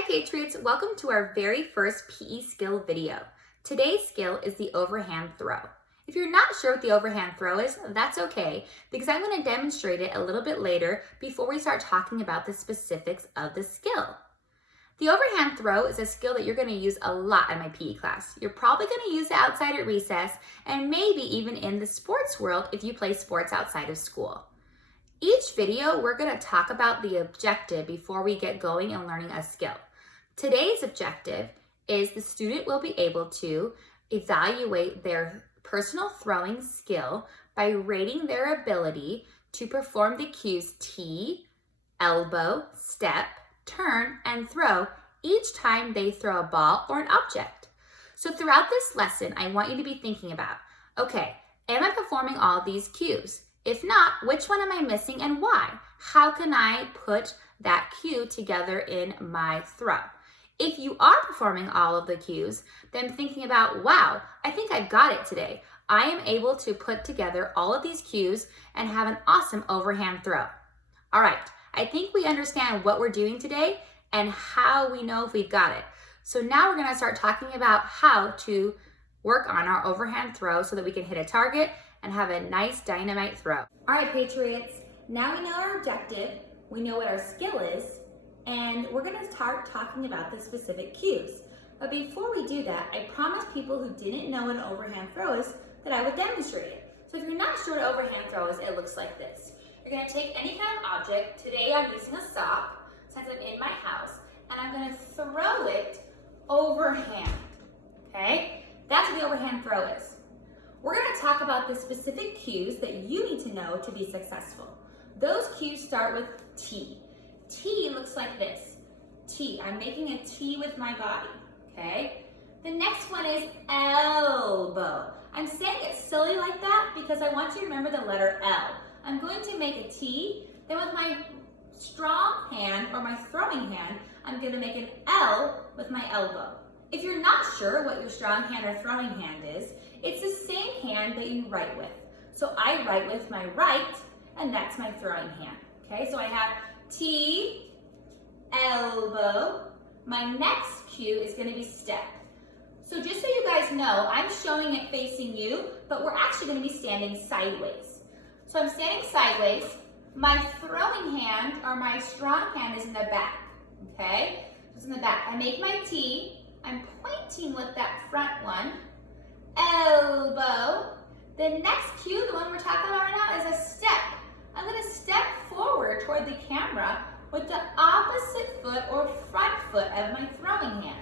Hi Patriots, welcome to our very first PE skill video. Today's skill is the overhand throw. If you're not sure what the overhand throw is, that's okay, because I'm going to demonstrate it a little bit later before we start talking about the specifics of the skill. The overhand throw is a skill that you're going to use a lot in my PE class. You're probably going to use it outside at recess and maybe even in the sports world if you play sports outside of school. Each video, we're going to talk about the objective before we get going and learning a skill. Today's objective is the student will be able to evaluate their personal throwing skill by rating their ability to perform the cues tee, elbow, step, turn, and throw each time they throw a ball or an object. So throughout this lesson, I want you to be thinking about, okay, am I performing all of these cues? If not, which one am I missing and why? How can I put that cue together in my throw? If you are performing all of the cues, then thinking about, wow, I think I got it today. I am able to put together all of these cues and have an awesome overhand throw. All right, I think we understand what we're doing today and how we know if we've got it. So now we're gonna start talking about how to work on our overhand throw so that we can hit a target and have a nice dynamite throw. All right, Patriots, now we know our objective, we know what our skill is, and we're gonna start talking about the specific cues. But before we do that, I promised people who didn't know what an overhand throw is that I would demonstrate it. So if you're not sure what an overhand throw is, it looks like this. You're gonna take any kind of object. Today I'm using a sock, since I'm in my house, and I'm gonna throw it overhand, okay? That's what the overhand throw is. We're going to talk about the specific cues that you need to know to be successful. Those cues start with T. T looks like this. T. I'm making a T with my body, okay? The next one is elbow. I'm saying it silly like that because I want you to remember the letter L. I'm going to make a T, then with my strong hand or my throwing hand, I'm going to make an L with my elbow. If you're not sure what your strong hand or throwing hand is, it's the same hand that you write with. So I write with my right, and that's my throwing hand. Okay, so I have T, elbow. My next cue is gonna be step. So just so you guys know, I'm showing it facing you, but we're actually gonna be standing sideways. So I'm standing sideways. My throwing hand, or my strong hand, is in the back, okay? It's in the back. I make my T. I'm pointing with that front one. Elbow. The next cue, the one we're talking about right now, is a step. I'm going to step forward toward the camera with the opposite foot or front foot of my throwing hand.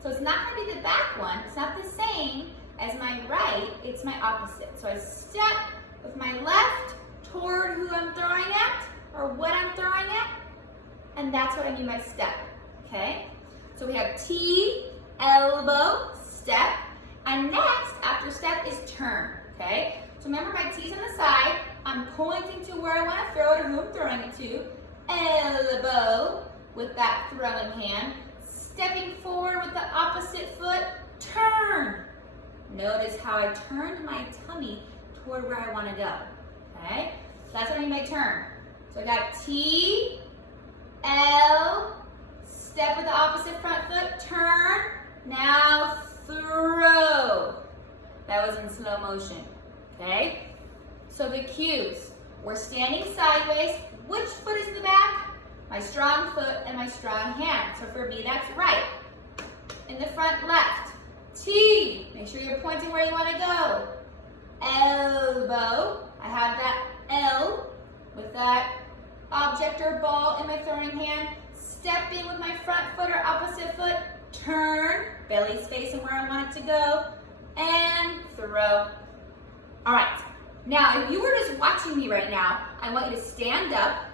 So it's not going to be the back one. It's not the same as my right. It's my opposite. So I step with my left toward who I'm throwing at or what I'm throwing at. And that's what I mean by step. Okay? So we have T, elbow, step. And next, after step, is turn, okay? So remember my T's on the side. I'm pointing to where I want to throw it or who I'm throwing it to. Elbow with that throwing hand. Stepping forward with the opposite foot. Turn. Notice how I turned my tummy toward where I want to go, okay? That's what I mean by turn. So I got T, L, step with the opposite front foot, turn. Now throw. That was in slow motion, okay? So the cues, we're standing sideways. Which foot is in the back? My strong foot and my strong hand. So for me, that's right. In the front, left. T, make sure you're pointing where you want to go. Elbow, I have that L with that object or ball in my throwing hand. Step in with my front foot or opposite foot. Turn, belly's facing where I want it to go, and throw. All right, now if you were just watching me right now, I want you to stand up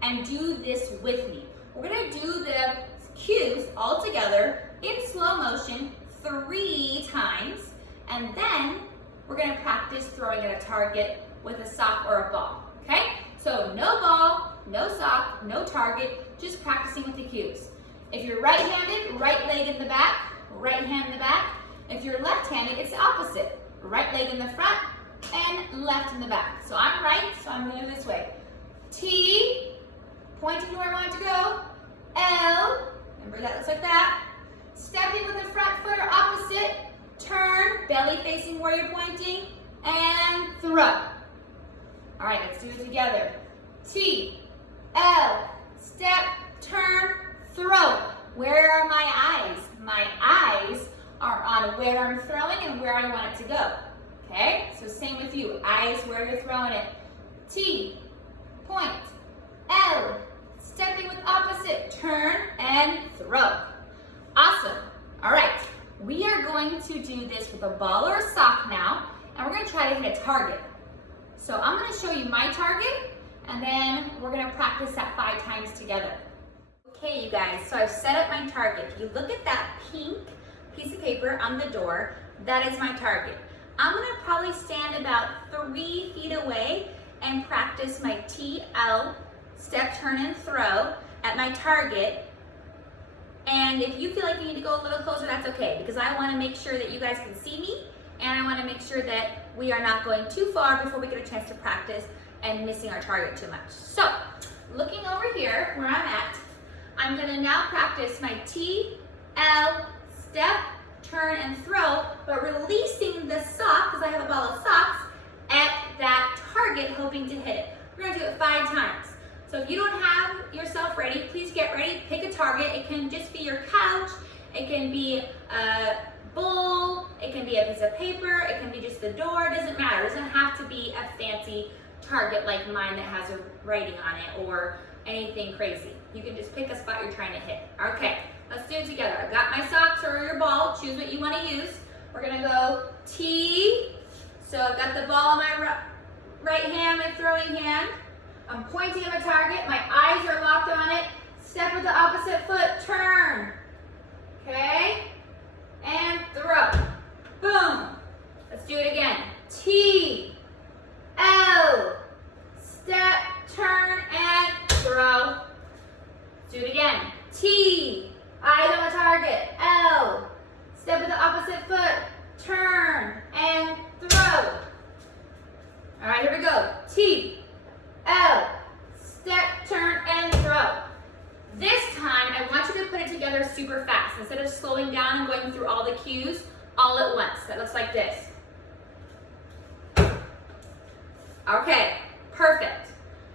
and do this with me. We're gonna do the cues all together in slow motion 3 times, and then we're gonna practice throwing at a target with a sock or a ball, okay? So no ball, no sock, no target, just practicing with the cues. If you're right-handed, right leg in the back, right hand in the back. If you're left-handed, it's the opposite. Right leg in the front and left in the back. So I'm right, so I'm gonna go this way. T, pointing to where I want it to go. L, Remember that looks like that. Stepping with the front foot or opposite, turn, belly facing where you're pointing, and throw. All right, let's do it together. T, L, step, turn, throw. Where are my eyes? My eyes are on where I'm throwing and where I want it to go. Okay, so same with you. Eyes where you're throwing it. T, point, L, stepping with opposite, turn, and throw. Awesome. All right, we are going to do this with a ball or a sock now, and we're gonna try to hit a target. So I'm gonna show you my target, and then we're gonna practice that 5 times together. Okay, you guys, so I've set up my target. If you look at that pink piece of paper on the door, that is my target. I'm gonna probably stand about 3 feet away and practice my TL, step, turn, and throw at my target. And if you feel like you need to go a little closer, that's okay, because I wanna make sure that you guys can see me, and I wanna make sure that we are not going too far before we get a chance to practice and missing our target too much. So, looking over here where I'm at, I'm gonna now practice my TL, step, turn, and throw, but releasing the sock, because I have a ball of socks, at that target, hoping to hit it. We're gonna do it 5 times. So if you don't have yourself ready, please get ready, pick a target. It can just be your couch, it can be a bowl, it can be a piece of paper, it can be just the door, it doesn't matter. It doesn't have to be a fancy target like mine that has a writing on it or anything crazy. You can just pick a spot you're trying to hit. Okay, let's do it together. I've got my socks or your ball, choose what you want to use. We're gonna go T, so I've got the ball in my right hand, my throwing hand. I'm pointing at my target, my eyes are locked on it. Step with the opposite foot, turn. Okay? And throw. Boom. Let's do it again. T, L, step, turn, and throw. Let's do it again. T, eyes on the target. L, step with the opposite foot, turn, and throw. All right, here we go. T, L, step, turn, and throw. This time, I want you to put it together super fast. Instead of slowing down and going through all the cues all at once. That looks like this. Okay, perfect.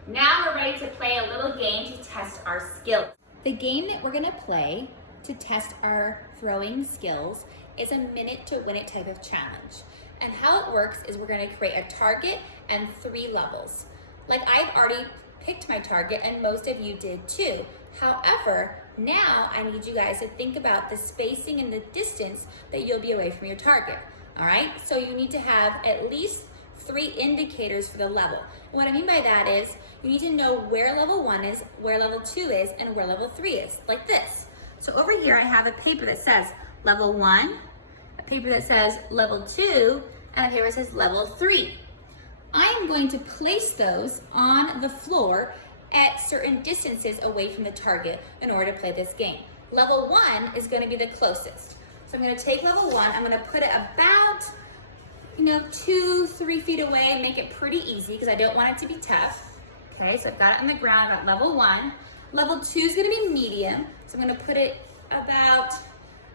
Now we're ready to play a little game to test our skills. The game that we're gonna play to test our throwing skills is a minute to win it type of challenge. And how it works is we're gonna create a target and 3 levels. Like I've already picked my target and most of you did too. However, now I need you guys to think about the spacing and the distance that you'll be away from your target. All right, so you need to have at least 3 indicators for the level. And what I mean by that is you need to know where level 1 is, where level 2 is, and where level 3 is, like this. So over here I have a paper that says level 1, a paper that says level 2, and a paper that says level 3. I am going to place those on the floor at certain distances away from the target in order to play this game. Level 1 is going to be the closest. So I'm going to take level 1, I'm going to put it about 2-3 feet away and make it pretty easy because I don't want it to be tough. Okay, so I've got it on the ground at level 1. Level 2 is going to be medium, so I'm going to put it about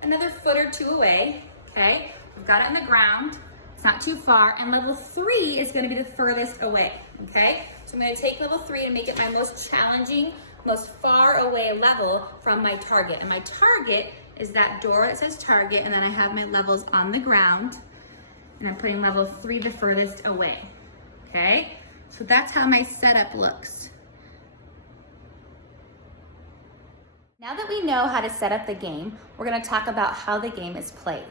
another foot or 2 away. Okay, I've got it on the ground. It's not too far, and level 3 is going to be the furthest away, okay? So I'm going to take level 3 and make it my most challenging, most far away level from my target. And my target is that door that says target, and then I have my levels on the ground, and I'm putting level 3 the furthest away, okay? So that's how my setup looks. Now that we know how to set up the game, we're going to talk about how the game is played.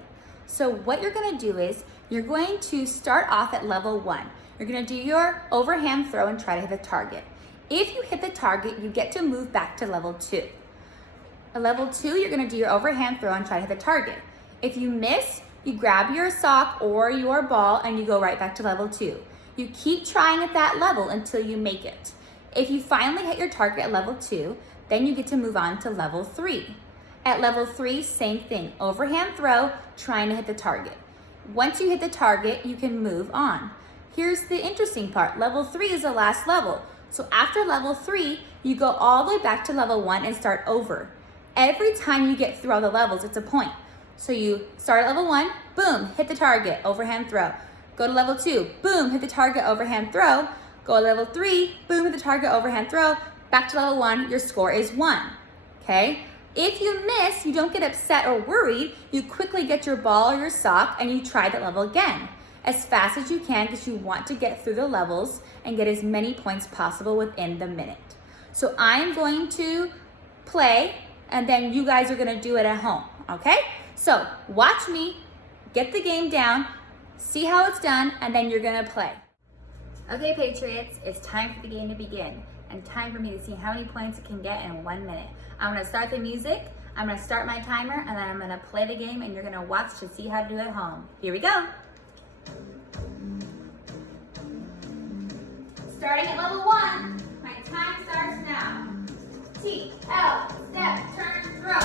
So what you're going to do is you're going to start off at level 1. You're going to do your overhand throw and try to hit the target. If you hit the target, you get to move back to level 2. At level 2, you're going to do your overhand throw and try to hit the target. If you miss, you grab your sock or your ball and you go right back to level 2. You keep trying at that level until you make it. If you finally hit your target at level 2, then you get to move on to level 3. At level 3, same thing, overhand throw, trying to hit the target. Once you hit the target, you can move on. Here's the interesting part, level 3 is the last level. So after level 3, you go all the way back to level 1 and start over. Every time you get through all the levels, it's a point. So you start at level 1, boom, hit the target, overhand throw. Go to level 2, boom, hit the target, overhand throw. Go to level 3, boom, hit the target, overhand throw. Back to level 1, your score is 1, okay? If you miss, you don't get upset or worried. You quickly get your ball or your sock and you try that level again as fast as you can because you want to get through the levels and get as many points possible within the minute. So I'm going to play and then you guys are gonna do it at home, okay? So watch me, get the game down, see how it's done, and then you're gonna play. Okay, Patriots, it's time for the game to begin and time for me to see how many points it can get in 1 minute. I'm gonna start the music, I'm gonna start my timer, and then I'm gonna play the game and you're gonna watch to see how to do it at home. Here we go. Starting at level 1, my time starts now. T, L, step, turn, throw.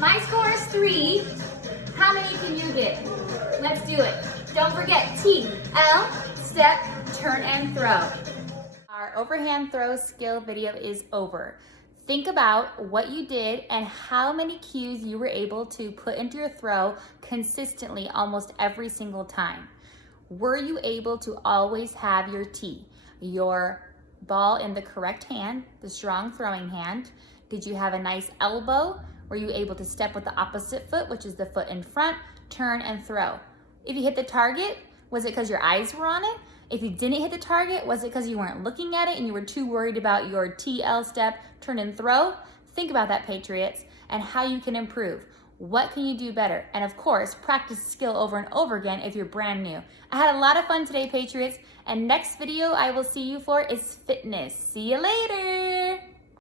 My score is 3. How many can you get? Let's do it. Don't forget T, L, step, turn, and throw. Our overhand throw skill video is over. Think about what you did and how many cues you were able to put into your throw consistently almost every single time. Were you able to always have your T, your ball in the correct hand, the strong throwing hand? Did you have a nice elbow? Were you able to step with the opposite foot, which is the foot in front, turn and throw? If you hit the target, was it because your eyes were on it? If you didn't hit the target, was it because you weren't looking at it and you were too worried about your TL step, turn and throw? Think about that, Patriots, and how you can improve. What can you do better? And of course, practice the skill over and over again if you're brand new. I had a lot of fun today, Patriots, and next video I will see you for is fitness. See you later.